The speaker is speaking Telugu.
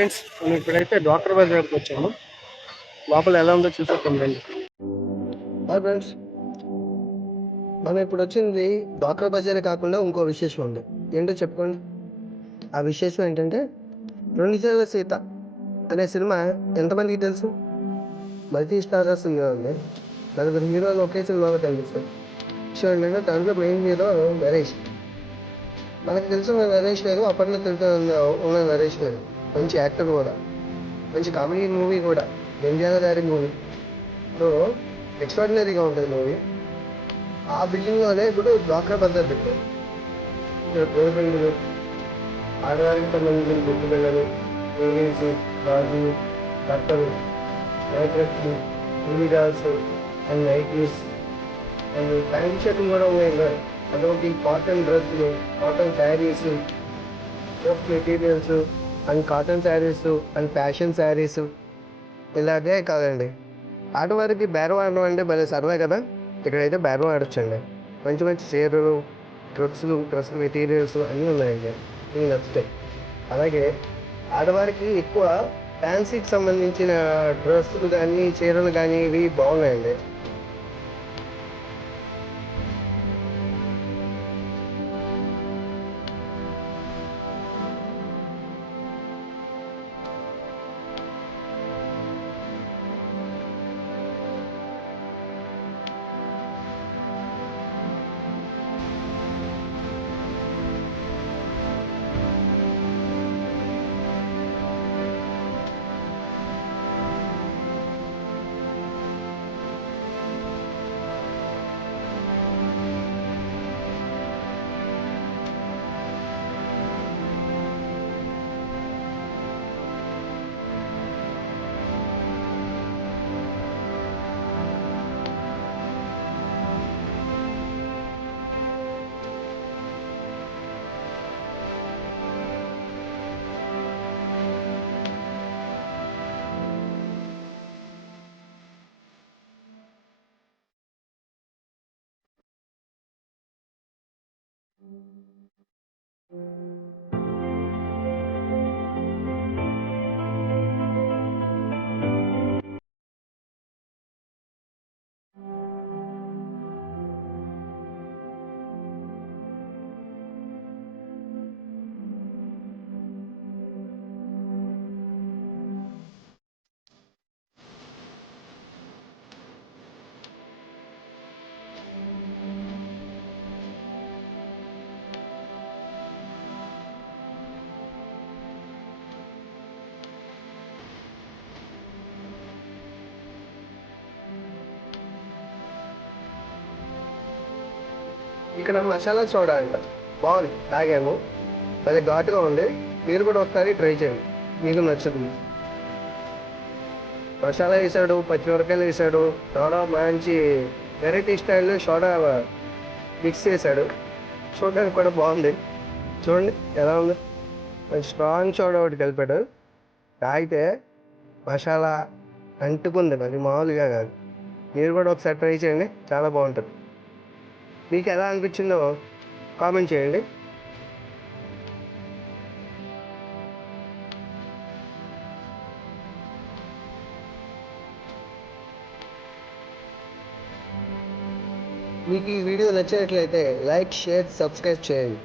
ఫ్రెండ్స్ మనం ఇప్పుడైతే డాక్టర్ బజార్కి వచ్చాము. లోపల ఎలా ఉందో చూసేద్దాం రండి. హాయ్ ఫ్రెండ్స్, మనం ఇప్పుడు వచ్చింది డాక్టర్ బజారే కాకుండా ఇంకో విశేషం ఉంది. ఏంటో చెప్పుకోండి. ఆ విశేషం ఏంటంటే రెండుసార్ల సీత అనే సినిమా ఎంతమందికి తెలుసు? మల్టీ స్టారర్స్ హీరో ఉంది. నలుగురు హీరోలు ఒకే సినిమాలో కనిపిస్తారు. సో ఏంటంటే దాంట్లో మెయిన్ హీరో నరేష్. మనకు తెలిసిన నరేష్ లేదు, అప్పట్లో తెలిసిన ఉన్న నరేష్ లేదు. మంచి యాక్టర్ కూడా, మంచి కామెడీ మూవీ కూడా, జంధ్యాల గారి మూవీ. సో ఎక్స్ట్రాడినరీగా ఉంటుంది మూవీ. ఆ బిల్డింగ్లోనే ఇప్పుడు డాక్టర్ బజార్ పెట్టారు. గోల్పెండులు, ఆడవారికి సంబంధించిన గుర్తు పిల్లలు, మూవీస్, గాజు, బట్టలు, నైట్రెస్లు, టీవీడాల్స్ అండ్ నైటీస్ అండ్ ప్యాంట్ షర్ట్లు కూడా ఉన్నాయి కదా. అదొకటి కాటన్ డ్రెస్సులు, cotton saris, soap materials and cotton saris and fashion saris. ఇలాగే కాదండి, ఆడవారికి బేరం ఆడడం అంటే భలే సరదా కదా. ఇక్కడైతే బేరం ఆడొచ్చండి. మంచి మంచి చీరలు, డ్రెస్ మెటీరియల్స్ అన్నీ ఉన్నాయండి, మీకు నచ్చుతాయి. అలాగే ఆడవారికి ఎక్కువ ఫ్యాన్సీకి సంబంధించిన డ్రెస్సులు కానీ చీరలు కానీ ఇవి బాగున్నాయండి. ఇక్కడ మసాలా సోడా అంట, బాగుంది, తాగాము. అది ఘాటుగా ఉంది. మీరు కూడా ఒకసారి ట్రై చేయండి, మీకు నచ్చుతుంది. మసాలా వేసాడు, పచ్చిమిరపకాయలు వేసాడు, సోడా మంచి వెరైటీ స్టైల్లో సోడా మిక్స్ చేశాడు. చూడడానికి కూడా బాగుంది. చూడండి ఎలా ఉంది. మంచి స్ట్రాంగ్ సోడా ఒకటి కలిపాడు. తాగితే మసాలా అంటుకుంది, అది మామూలుగా కాదు. మీరు కూడా ఒకసారి ట్రై చేయండి, చాలా బాగుంటుంది. మీకు ఎలా అనిపించిందో కామెంట్ చేయండి. మీకు ఈ వీడియో నచ్చినట్లయితే లైక్, షేర్, సబ్స్క్రైబ్ చేయండి.